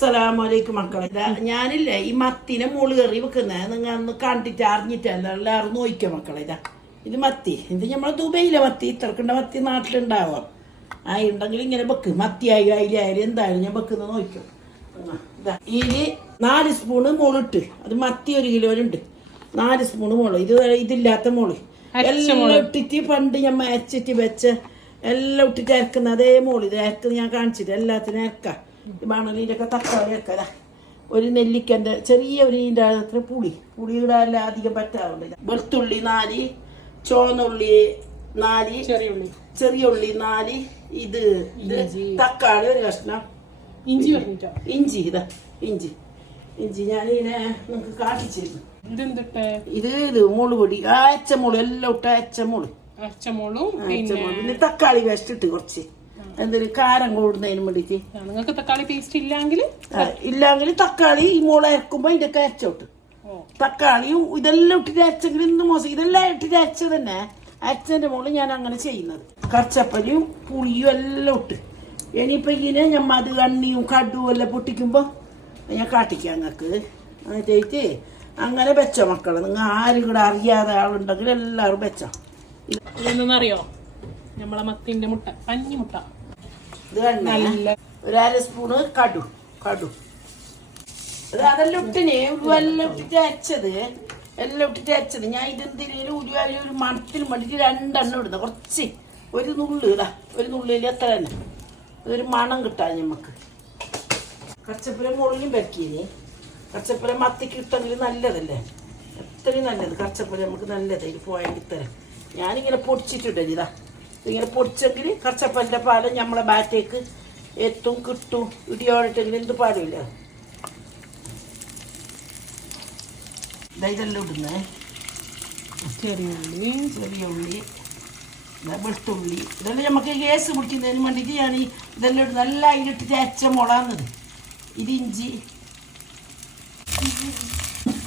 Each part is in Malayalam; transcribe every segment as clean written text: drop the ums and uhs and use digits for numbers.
അസ്സലാമലൈക്കും മക്കളെ. ഞാനില്ലേ ഈ മത്തിനെ മുള് കറി വെക്കുന്നത് നിങ്ങൾ അന്ന് കണ്ടിട്ട് അറിഞ്ഞിട്ടല്ല എല്ലാവരും നോക്കിയോ മക്കളെ. ഇത് മത്തി, ഇത് നമ്മളെ ദുബൈയിലെ മത്തി, ഇത്രക്കണ്ട മത്തി നാട്ടിലുണ്ടാവാം. ഉണ്ടെങ്കിൽ ഇങ്ങനെ വെക്ക്, മത്തിയായി അയിലായാലും എന്തായാലും ഞാൻ വെക്കുന്നത് നോക്കും. ഇതില് 4 സ്പൂണ് മുളിട്ട്, അത് മത്തി 1 കിലോനുണ്ട്. 4 സ്പൂണ് മുള്, ഇതില്ലാത്ത മുള് എല്ലാം ഇട്ടിട്ട് പണ്ട് ഞാൻ അരച്ചിട്ട് വെച്ച എല്ലാം ഇട്ടിട്ട് അരക്കുന്ന അതേ മുള് ഇത് അരക്കുന്നത് ഞാൻ കാണിച്ചിട്ട് എല്ലാത്തിനും അരക്കാം. മണലിൻ്റെ ഒക്കെ തക്കാളി വെക്കല, ഒരു നെല്ലിക്കൻ്റെ ചെറിയ ഒരു ഇതിൻ്റെ അത്ര പുളി ഇടാൻ അധികം പറ്റാറുണ്ട്. വെളുത്തുള്ളി 4, ചുവന്നുള്ളി 4, ചെറിയ ഉള്ളി 4, ഇത് തക്കാളി 1 കഷ്ണം, ഇഞ്ചി ഇഞ്ചി ഞാനിങ്ങനെ നിങ്ങൾക്ക് കാണിച്ചിരുന്നു. ഇത് മുളക് പൊടി, അച്ചമുളക് എല്ലാം ഇട്ട അച്ചമുളക്, പിന്നെ തക്കാളി പേസ്റ്റ് ഇട്ട് കുറച്ച് എന്തെങ്കിലും കാരം കൂടുന്നതിന് വേണ്ടിട്ട്. നിങ്ങൾക്ക് തക്കാളി പേസ്റ്റ് ഇല്ലെങ്കിൽ തക്കാളി ഈ മുള അരക്കുമ്പോ ഇതിന്റെ അരച്ചോട്ട് തക്കാളിയും ഇതെല്ലാം ഇട്ടിട്ട് അരച്ചെങ്കിൽ ഇന്ന് മോശം, ഇതെല്ലാം ഇട്ടിട്ട് അരച്ചത് തന്നെ. അരച്ചതിന്റെ മുകളിൽ ഞാൻ അങ്ങനെ ചെയ്യുന്നത്. കർച്ചപ്പലിയും പുളിയും എല്ലാം ഇട്ട് ഇനിയിപ്പോ ഇങ്ങനെ ഞാൻ അത് കണ്ണിയും കടുവും എല്ലാം പൊട്ടിക്കുമ്പോ ഞാൻ കാട്ടിക്കാം നിങ്ങൾക്ക്. എന്നിട്ട് അങ്ങനെ വെച്ചോ മക്കളെ. നിങ്ങൾ ആരും കൂടെ അറിയാതെ ആളുണ്ടെങ്കിൽ എല്ലാവരും വെച്ചോ. ഇതെന്നറിയോ, നമ്മളെ മത്തിന്റെ മുട്ട, പഞ്ഞിമുട്ട. ഇത് നല്ല 1/2 സ്പൂണ് കടു അതെല്ലാം ഇട്ടിന് എല്ലാം ഇട്ടിട്ട് അരച്ചത്, ഞാൻ ഇതെന്തിനും ഒരു മണത്തിന് വേണ്ടിട്ട് 2 എണ്ണം ഇടുന്നത്. കുറച്ച് ഒരു നുള്ളിൽ എത്ര തന്നെ ഇതൊരു മണം കിട്ടാൻ നമുക്ക്. കച്ചപ്പുരം മുളകും പെരക്കിന്, കച്ചപ്പുരം മത്തിക്ക് ഇട്ടെങ്കിൽ നല്ലതല്ലേ, എത്രയും നല്ലത്. കച്ചപ്പുരം നമുക്ക് നല്ലത് ഇത് പോയെങ്കിൽ തരാം. ഞാനിങ്ങനെ പൊടിച്ചിട്ടുണ്ട്. ഇങ്ങനെ പൊടിച്ചെങ്കിൽ കച്ചപ്പലിൻ്റെ പാലം നമ്മളെ ബാറ്റേക്ക് എത്തും കിട്ടും. ഇടിയോടിട്ടെങ്കിൽ എന്ത് പാടില്ല. ഇതെല്ലാം ഇടുന്നേ, ചെറിയ ഉള്ളി വെളുത്തുള്ളി ഇതെല്ലാം നമുക്ക് ഗ്യാസ് പിടിക്കുന്നതിന് വേണ്ടിയിട്ട് ഞാൻ ഇതെല്ലാം ഇടും. നല്ല അതിലിട്ടിട്ട് അരച്ച മുളകുന്നത്. ഇത് ഇഞ്ചി,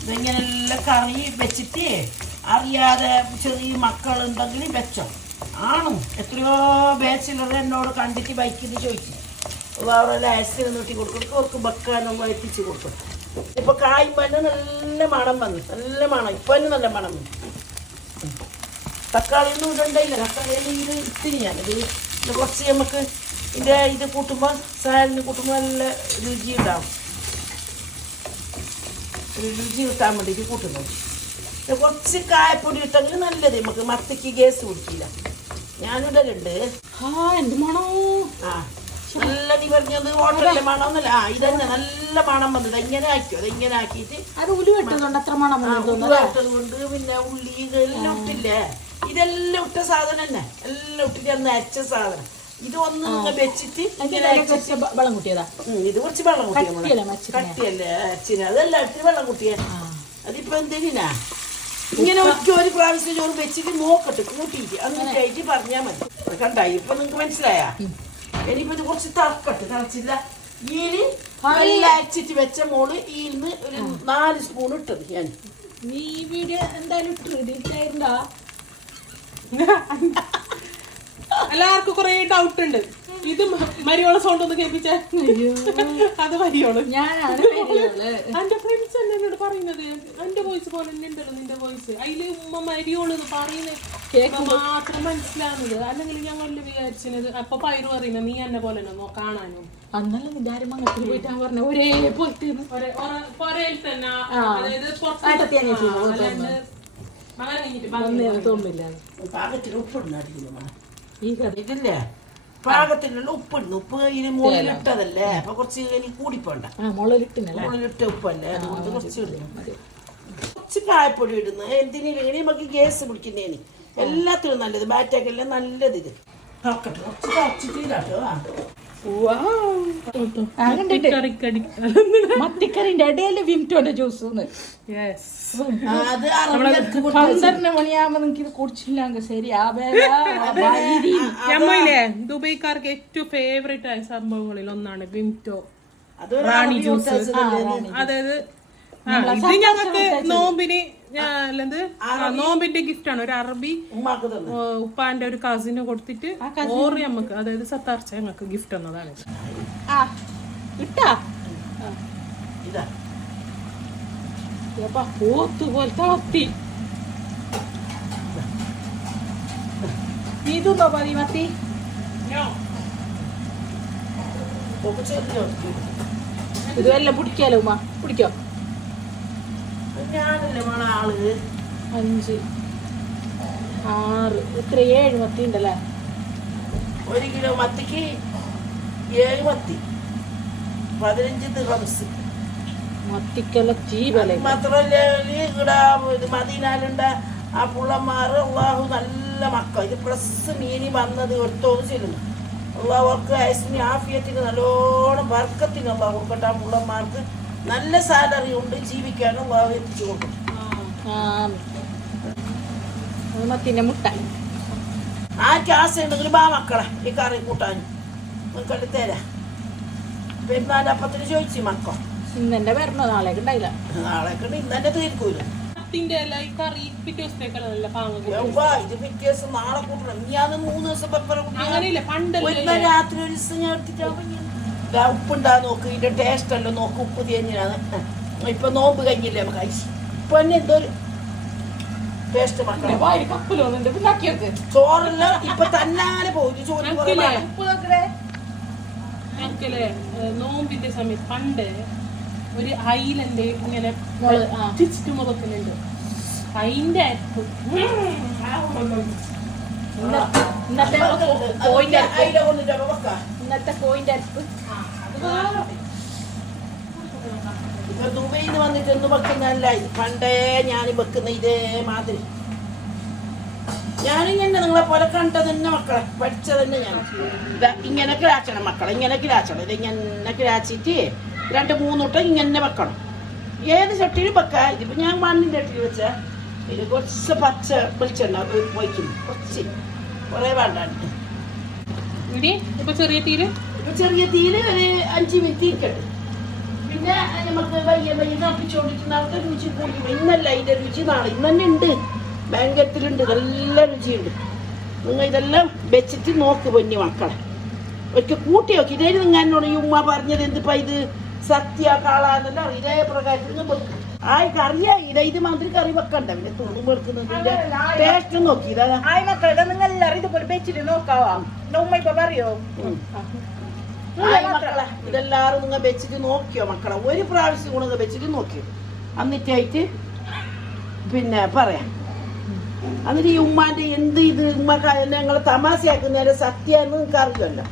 ഇതെങ്ങനെല്ലാം കറി വെച്ചിട്ട് അറിയാതെ ചെറിയ മക്കളുണ്ടെങ്കിൽ വെച്ചോ. ആണും എത്രയോ ബാച്ചിലർ എന്നോട് കണ്ടിട്ട് ബൈക്കിൽ ചോദിച്ചു, അവരുടെ ഐസ്ക്രീം നീട്ടി കൊടുക്കും, അവർക്ക് വെക്കാനും വയറ്റിച്ച് കൊടുക്കും. ഇപ്പൊ കായ്പ നല്ല മണം വന്നു, നല്ല മണം. ഇപ്പൊ തന്നെ നല്ല മണം വന്നു. തക്കാളി ഒന്നും ഇടണ്ടില്ല, തക്കാളി ഇത് ഇത്തിരി ഞാനത് കുറച്ച് നമുക്ക് ഇതിൻ്റെ ഇത് കൂട്ടുമ്പോൾ സാലിന് കൂട്ടുമ്പോൾ നല്ല രുചി ഉണ്ടാവും. രുചി കിട്ടാൻ വേണ്ടിയിട്ട് കൂട്ടുന്നത്. കുറച്ച് കായപ്പൊടി ഇട്ടെങ്കിൽ നല്ലത്. നമുക്ക് മത്തിക്ക് ഗ്യാസ് പിടിക്കില്ല. ഞാനിടലുണ്ട്. എന്ത് മണോ, നല്ല നീ പറഞ്ഞത് ഹോട്ടലിലെ മണമൊന്നുമല്ല. ഇതന്നെ നല്ല മണം വന്നത്. ഇങ്ങനെ ആക്കിയോ, അതിങ്ങനെ ആക്കിയിട്ട് ഉലുവട്ടത് കൊണ്ട് പിന്നെ ഉള്ളി ഇതെല്ലാം ഇട്ടില്ലേ, ഇതെല്ലാം ഇട്ട സാധനം തന്നെ, എല്ലാം ഇട്ടിട്ട് അന്ന് അരച്ച സാധനം. ഇത് ഒന്ന് വെച്ചിട്ട് വെള്ളം കുട്ടിയതാ. ഇത് കുറച്ച് വെള്ളം കുട്ടിയ കട്ടിയല്ലേ അരച്ചിന്, അതെല്ലാം ഇട്ടിട്ട് വെള്ളം കുട്ടിയ. അതിപ്പോ എന്തിനാ ഇങ്ങനെ ഒരു പ്രാവശ്യം ചോറ് വെച്ചിട്ട് നോക്കട്ടെ കൂട്ടിയിട്ട് അങ്ങനെ ആയിട്ട് പറഞ്ഞാൽ മതി. കണ്ടായി ഇപ്പൊ നിങ്ങക്ക് മനസ്സിലായാ? ഇനിയിപ്പോ ഇത് കുറച്ച് തിളച്ചില്ല. ഈല് നല്ല അരച്ചിട്ട് വെച്ച മോള് ഈന്ന് ഒരു 4 സ്പൂൺ ഇട്ടത് ഞാൻ. നീ വീഡിയോ എന്തായാലും ഇട്ടിട്ടുണ്ടാ? എല്ലാവർക്കും കുറെ ഡൗട്ട് ഉണ്ട്. ഇത് മരിയോളെ സൗണ്ട് ഒന്ന് കേൾപ്പിച്ച അത് മരിയോള്. എന്റെ ഫ്രണ്ട്സ് തന്നെ എന്നോട് പറയുന്നത് എന്റെ വോയിസ് പോലെ തന്നെ ഉണ്ടല്ലോ നിന്റെ വോയിസ്. അതില് ഉമ്മ മരിയോള് പറയുന്നത് മാത്രം മനസ്സിലാവുന്നത്. അല്ലെങ്കിൽ ഞാൻ വല്ല വിചാരിച്ചത്. അപ്പൊ പയറ് പറയുന്നത് നീ എന്നെ പോലെ കാണാനും. അന്നല്ല നിന്റെ ആരും മങ്ങത്തിൽ പോയിട്ട് ഞാൻ പറഞ്ഞ ഒരേ പോലത്തെ തന്നെ. അതായത് തോന്നില്ല. പാകത്തിന് ഉപ്പിടുന്ന ഇതില്ലേ, പാകത്തിനുള്ള ഉപ്പിടുന്നു. ഉപ്പ് ഇതിന് മുകളിലിട്ടതല്ലേ, അപ്പൊ കുറച്ച് ഇനി കൂടിപ്പോണ്ട. മുകളിലിട്ട ഉപ്പല്ലേ, അതുകൊണ്ട് കുറച്ച് ഇടുന്നു. കുറച്ച് കായപ്പൊടി ഇടുന്നു. എന്തിനും നമുക്ക് ഗ്യാസ് പിടിക്കുന്നതിന് എല്ലാത്തിനും നല്ലത്. ബാറ്റക്കെല്ലാം നല്ലത്. ഇത് നോക്കട്ടെ, കുറച്ച് കുറച്ചിട്ടില്ലാട്ടോ. മത്തിക്കറിന്റെ ഇടയില് വിംറ്റോന്റെ ജ്യൂസ് 12 മണിയാകുമ്പോ നിനക്ക് ഇത് കുടിച്ചില്ല ശരിയാവില്ലേ? ദുബൈക്കാർക്ക് ഏറ്റവും ഫേവറേറ്റ് ആയ സംഭവങ്ങളിൽ ഒന്നാണ് വിംറ്റോ റാണി ജ്യൂസ്. അതായത് ഇത് ഞങ്ങൾക്ക് നോമ്പിന്റെ ഗിഫ്റ്റ് ആണ്. ഒരു അറബി ഉപ്പാന്റെ ഒരു കസിന് കൊടുത്തിട്ട് ഓറി നമുക്ക്, അതായത് സത്താർച്ച ഞങ്ങൾക്ക് ഗിഫ്റ്റ് എന്നതാണ്. ഇതാ പോത്ത് പോലത്തെ മത്തി. നീ തിന്നോ പതി മത്തി? ഇത് എല്ലാം പിടിക്കാലോ ഉമ്മ, പിടിക്കോ? ഞാനല്ലേ മോളെ ആള്. 5 6 ഇത്ര 7 മത്തി ഉണ്ടല്ലേ? 1 കിലോ മത്തിക്ക് 7 മത്തി 15 ദിർഹംസ്. മത്തിക്കെല്ലാം ജീവല. മാത്രല്ല ഇവിടെ മദീനാലുണ്ട ആ പുള്ളന്മാര് അള്ളാഹു നല്ല മക്ക. ഇത് പ്ലസ് മീനി വന്നത് എടുത്തോന്ന് ചെല്ലുന്നു. അള്ളാഹു അവർക്ക് ഐസ്മി ആഫിയത്തിന് നല്ലോണം വർക്കത്തിന് അള്ളാഹു കൊടുക്കട്ടെ. ആ പുള്ളന്മാർക്ക് നല്ല സാലറി ഉണ്ട്, ജീവിക്കാനും അള്ളാഹു എത്തിച്ചു കൊടുക്കും. മത്തിന്റെ മുട്ട ആർക്ക് ആശ ഉണ്ടെങ്കിൽ ബാ മക്കളെ ഈ കറി കൂട്ടാൻ നിങ്ങൾക്കല്ലേ തരാ. പെരുന്നാളിന്റെ അപ്പത്തിന് ചോദിച്ചു മക്കൾ. ഇന്നെന്റെ വരണോ? നാളേക്ക് ഉണ്ടായില്ല. നാളേക്ക് ഇന്നെ തീർക്കൂല. മത്തിന്റെ കറി പിറ്റേ ദിവസത്തേക്കല്ല നല്ല പാങ്ങ. ഇത് പിറ്റേ ദിവസം നാളെ കൂട്ടണം. ഞാൻ 3 ദിവസം അങ്ങനെയില്ല. പണ്ട് രാത്രി ഒരു ദിവസം ഞാൻ എടുത്തിട്ടാ ഉപ്പുണ്ടാ നോക്ക്. ഇതിന്റെ ടേസ്റ്റ് അല്ലോ നോക്ക്. ഉപ്പ് തേഞ്ഞാണ്. ഇപ്പൊ നോമ്പ് കഴിഞ്ഞില്ലേ നമുക്ക് കഴിച്ച്. ഇപ്പൊ തന്നെ എന്തോ ഒരു ടേസ്റ്റ് മക്കളെ. ചോറല്ല ഇപ്പൊ തന്നെ പോയി ചോറ്. ഞങ്ങൾക്കല്ലേ നോമ്പിന്റെ സമയത്ത് പണ്ട് ഒരു ഐലൻഡ് ഇങ്ങനെ ചുറ്റു മുതക്കുന്നുണ്ട്. അതിന്റെ അരപ്പ് ഇന്നത്തെ കോയിന്റെ അരപ്പ് ഇപ്പൊ ദുബൈന്ന് വന്നിട്ട് ഒന്ന് വെക്കുന്നല്ല. പണ്ടേ ഞാൻ വെക്കുന്ന ഇതേമാതിരി. ഞാനിങ്ങനെ നിങ്ങളെ പോലെ കണ്ടത് തന്നെ മക്കളെ, പഠിച്ചത് തന്നെ ഞാൻ. ഇങ്ങനെ കിരാച്ചണം മക്കളെ, ഇങ്ങനെ കിരാച്ചണം. ഇത് ഇങ്ങനെ കിരാച്ചിട്ട് 2-3 വട്ടം ഇങ്ങനെ വെക്കണം. ഏത് ചട്ടിയിലും വെക്കാം. ഇതിപ്പോ ഞാൻ മണ്ണിന്റെ ചട്ടിയിൽ വെച്ചാ ഇത് കുറച്ച് പച്ച വെളിച്ചെണ്ണ വയ്ക്കുന്നു. കുറച്ച് കുറെ വേണ്ടാണ്ട്. ഇപ്പൊ ചെറിയ തീര് ചെറിയ തീര് ഒരു 5 മിനിറ്റ് ഇരിക്കട്ടെ. പിന്നെ നമുക്ക് വയ്യ തപ്പിച്ചോണ്ടിട്ട് നമുക്ക് രുചി കൂടി. ഇന്നല്ല അതിന്റെ രുചി നാളെ ഇന്ന് തന്നെ ഉണ്ട്. ബാങ്കത്തിലുണ്ട്, നല്ല രുചിയുണ്ട്. നിങ്ങൾ ഇതെല്ലാം വെച്ചിട്ട് നോക്ക് പൊന്നി മക്കളെ. ഒരിക്കൽ കൂട്ടി നോക്കി. ഇതേ നിങ്ങൾ എന്നോട് ഈ ഉമ്മ പറഞ്ഞത് എന്തിപ്പാ ഇത് സത്യ കാളാന്നല്ല. ഇതേ പ്രകാരത്തിൽ വെക്കും. ആ കറിയാ ഇത് മാതിരി കറി വെക്കണ്ട. പിന്നെ തുണും വെക്കുന്നതിന്റെ ടേസ്റ്റ് നോക്കി. ഇതാ മക്കളെ നിങ്ങൾ എല്ലാവരും ഇതുപോലെ വെച്ചിട്ട് നോക്കാവാം. ഉമ്മ ഇപ്പൊ പറയോ? മക്കളെ ഇതെല്ലാരും നിങ്ങൾ വെച്ചിട്ട് നോക്കിയോ മക്കളെ? ഒരു പ്രാവശ്യം കൂടെ വെച്ചിട്ട് നോക്കിയോ? എന്നിട്ടായിട്ട് പിന്നെ പറയാം. എന്നിട്ട് ഈ ഉമ്മാന്റെ എന്ത് ഇത് ഉമ്മ ഞങ്ങളെ തമാശയാക്കുന്നേരം സത്യം നിങ്ങൾക്ക് അറിയുമല്ലോ.